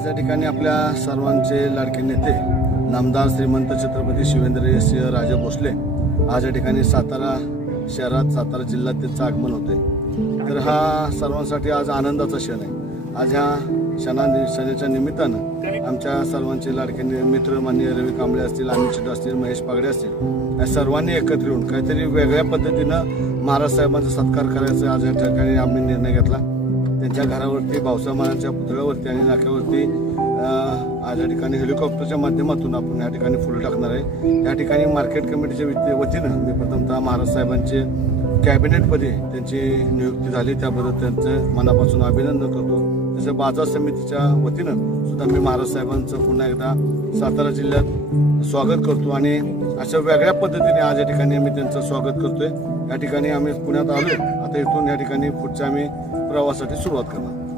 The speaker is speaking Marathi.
आज या ठिकाणी आपल्या सर्वांचे लाडके नेते नामदार श्रीमंत छत्रपती शिवेंद्रसिंह राजे भोसले आज या ठिकाणी सातारा शहरात सातारा जिल्ह्यात त्यांचं आगमन होते। तर हा सर्वांसाठी आज आनंदाचा क्षण आहे। आज ह्या क्षणाच्या निमित्तानं आमच्या सर्वांचे लाडके मित्र माननीय रवी कांबळे असतील, अमित शेट असतील, महेश पागडे असतील, या सर्वांनी एकत्र येऊन काहीतरी वेगळ्या पद्धतीनं महाराज साहेबांचा सत्कार करायचा आज या ठिकाणी आम्ही निर्णय घेतला। त्यांच्या घरावरती भाऊसाहेब महाराजांच्या पुतळ्यावरती आणि नाक्यावरती आज या ठिकाणी हेलिकॉप्टरच्या माध्यमातून आपण या ठिकाणी फुलं टाकणार आहे। या ठिकाणी मार्केट कमिटीच्या वतीनं मी प्रथमतः महाराज साहेबांचे कॅबिनेटमध्ये त्यांची नियुक्ती झाली त्याबद्दल त्यांचं मनापासून अभिनंदन करतो। तसं बाजार समितीच्या वतीनं सुद्धा मी महाराज साहेबांचं पुन्हा एकदा सातारा जिल्ह्यात स्वागत करतो आणि अशा वेगळ्या पद्धतीने आज या ठिकाणी आम्ही त्यांचं स्वागत करतोय। या ठिकाणी आम्ही पुण्यात आलोय, आता इथून या ठिकाणी पुढच्या आम्ही प्रवासासाठी सुरुवात करणार।